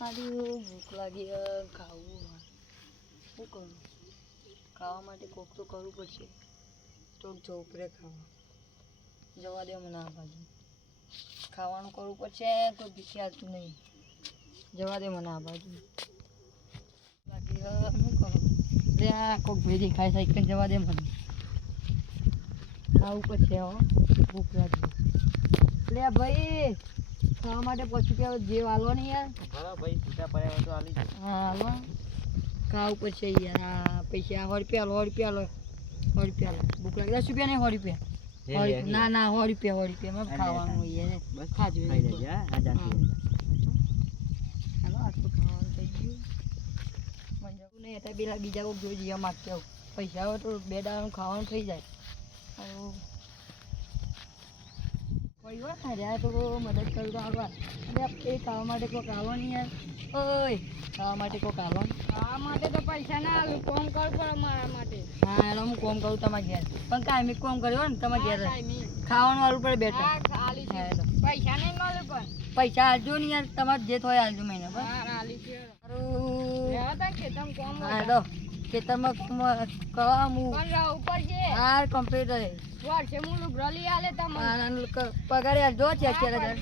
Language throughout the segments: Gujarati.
મારી ભૂખ લાગી ખાવું શું કરું ખાવા માટે કોક તો કરવું પડશે તો જવું પડે ખાવા જવા દે મને આ બાજુ ખાવાનું કરવું પડશે તો ભીખી હાલતું નહીં જવા દે મને આ બાજુ લાગી શું કરું ત્યાં કોક ભાઈ દેખાય સાઈકલ જવા દે મને ખાવું પડશે હો ભૂખ લાગી લે ભાઈ ખાવા માટે ₹5 જે વાલો નહીં યાર બરાબર ભાઈ છૂટા પડ્યા તો આલી હા હાલો ખાવું પડશે યાર પૈસા ₹100 લો ભૂખ લાગી ₹10 નહીં ₹100 ના ના ₹100 માં ખાવાનું હોય બસ ખાજો ખાઈ લેજે આ જાતી હાલો આ તો ખાવાનું થઈ ગયું મંજુ ને હતા બીજા કોક જોઈ જઈએ માગતે આવું પૈસા હોય તો 2 દાડાનું ખાવાનું થઈ જાય કોઈ વાત ના તો મદદ કરું તો આગળ એ ખાવા માટે કોઈ કાલો નહીં યાર ઓય ખાવા માટે કોઈ કાલો ખાવા માટે તો પૈસા ના આલું કોમ કર પર મારા માટે હા એટલે હું કોમ કરું તમારા ઘેર પણ કાંઈ કોમ કર્યો ને તમારા ઘેર ખાવાનું આલું પડે બેટા પૈસા નહીં મળે પણ પૈસા આલજો ને યાર તમારે જે થોય આલજો મહિને બસ હા તો ખેતરમાં કરવા હું હા કમ્પ્લીટ રહે પગાર આલજો 4,000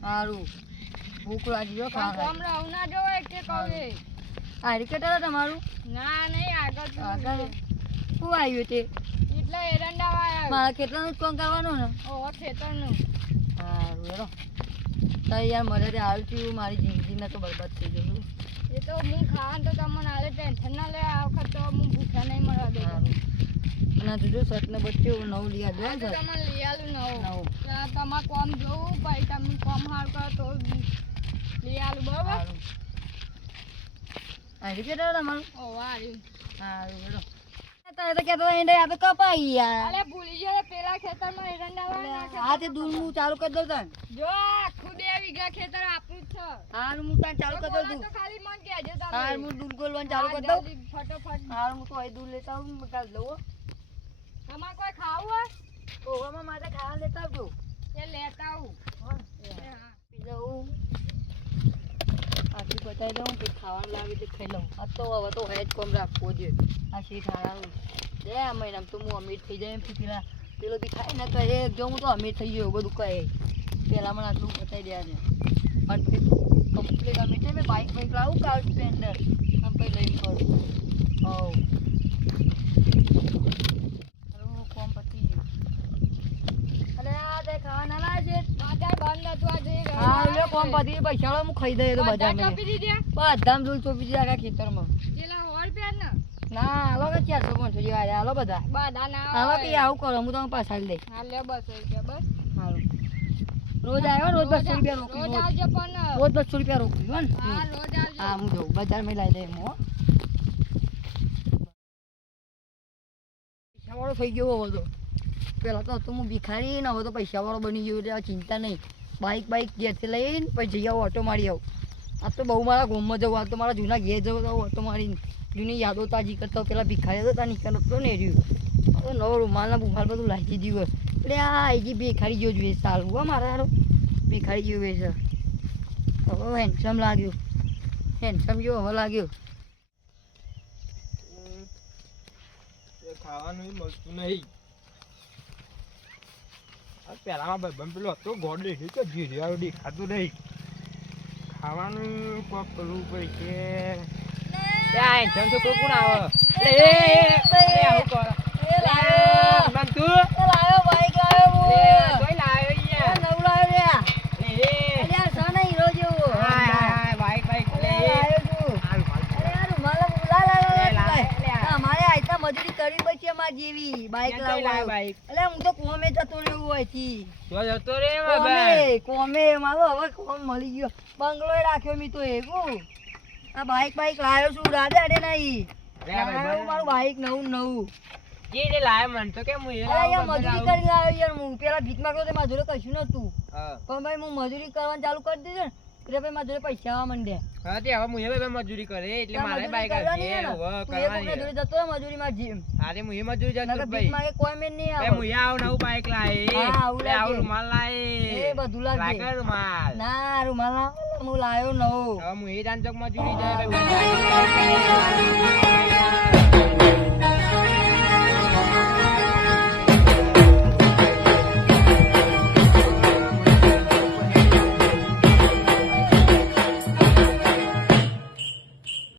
સારું ભૂખ લાગી ગયો ખાવા હારી કેટલા તમારું ના નહીં આગળ શું આવ્યું તે એટલે એરંડા વાળા મારા કેટલાનું જ કામ કરવાનું ને ઓ ખેતરનું સારું હેરો તારે યાર મદદ આવ્યું છું મારી જિંદગીને તો બરબાદ થઈ ગયું એ તો હું ખાવાનું તો તમને હાલે ટેન્શન ના લે આ વખત તો હું ભૂખ્યા નહીં મળવા દે અને તું જો શર્ટ ને બચ્ચે નવું લઈ આવજો તો તમને લઈ આલું નવું નવું તમારે કોમ જોવું પછી તમે કોમ હાર કરો તો લઈ આલું બરોબર હારી કેટલા તમારું ઓ વારી સારું હેરો તારે તો કહેતો એંડે આ તો કપાઈ યાર અલે ભૂલી ગયો પેલા ખેતરમાં એરંડા વાળા હા તે દૂર હું ચાલુ કરી દઉં તને જો આખું 2 વીઘા ખેતર આપણું જ છે હાલ હું તને ચાલુ કરી દઉં તો ખાલી મન કહેજો તમે હાલ હું દૂર ગોલવાનું ચાલુ કરી દઉં ફટોફટ હાલ હું તો અહીં દૂર લેતા આવું કાલ લઉં તમારે કોઈ ખાવું હોય ઓવામાં માટે ખાવા લેતા આવજો એ લેતા આવું પી લઉં આથી બતાવી દઉં કે ખાવાનું લાગે તો ખાઈ લઉં આ તો હવે તો હોય જ કોમ રાખવો જોઈએ આ શીટ હારાનું બે મહિનામાં તો હું અમીર થઈ જાય એમ પેલા પેલો બી ખાય ને કહે જો હું તો અમીર થઈ ગયો બધું કહે પહેલાં મને આટલું બતાવી દે અને કમ્પ્લીટ અમીર છે મેં બાઇક લાવું કાર સ્પ્લેન્ડર આમ કંઈ લઈને કરું હોવ કોમ પતી ગયું અરે આ તે ખાવા ના લાવે છે બાજાર બંધ હતું આજે હા એટલે કોમ પતી પૈસા હું ખાઈ દઈએ તો બજારમાં ચોપી દીધા બધામ દૂર ચોપી દીધા આખા ખેતરમાં પેલા ₹100 ને ના હાલો કે 450 જેવા આવ્યા હાલો બધા બધા ના હાલો કે આવું કરો હું તમને પાછા દઈ હા લે ₹200 બસ હાલો રોજ આવ્યો રોજ ₹200 રોકી રોજ આવજો પણ રોજ ₹200 રોકી હો ને હા રોજ આવજો હા હું જઉં બજારમાં લાવી દે હો પૈસાવાળો થઈ ગયો હવે તો પહેલાં તો હું ભિખારી ને હવે તો પૈસાવાળો બની ગયો એટલે ચિંતા નહીં બાઇક ઘેરથી લઈને પછી જઈ આવું ઓટો મારી આવું આ તો બહુ મારા ગામમાં જવું આ તો મારા જૂના ઘેર જવું તો ઓટો મારીને જૂની યાદો તાજી કરતો પેલા ભિખારી હતો ત્યાં નીકળતો ને રહ્યું હવે નવો રૂમાલના બુમાલ બધું લાગી દીધું એટલે આ અહીંથી ભિખારી જેવું જોઈએ સારું હો મારા હારો ભિખારી જેવું છે હવે હેન્ડસમ લાગ્યું હેન્ડસમ જેવો હવે લાગ્યો ખાવાનું મળતું નહીં પેલામાં ભાઈ પેલો હતો ગોળ દેખી તો જીરિયાળું દેખાતું નહીં ખાવાનું કોક કરવું પડશે ત્યાં છોકરો કોણ આવે આવું કરો મજૂરી કરી પછી અમાર જેવી બાઈક લાવવા એટલે હું તો કોમે જતો રહ્યો અહીંથી કોમે મારો હવે કોમ મળી ગયો બંગલો રાખ્યો મી તો એવું આ બાઈક લાવ્યો છું રાધે નહીં મારું બાઈક નવું મજૂરી કરી લાવ્યો યાર હું પેલા ભીખ માંગતો મારા જોડે કશું નતું પણ ભાઈ હું મજૂરી કરવાનું ચાલુ કરી દીધું ને એટલે ભાઈ મારા જોડે પૈસા આવવા માંડ્યા હા તે હવે મુએ ભાઈ મજૂરી કરે એટલે તાર મારે મજૂરી બાઈક કરવાની આવે હે ને? હવે તું એક કરવાની વખત જોડે જતો રહે મજૂરીમાં જીમ અરે મુએ મજૂરી જતો નકર ભાઈ ભીખમાં એ કોઈ મેં નહીં એ આવે મુએ આવ નવું બાઈક લાય હા, આવું એ આવું લાગે. રૂમાલ લાય એ બધું લાગે. લાગે રૂમાલ ના રૂમાલ ના હું લાયો નવો હવે મુએ જાન ચોક મજૂરી જાય ભાઈ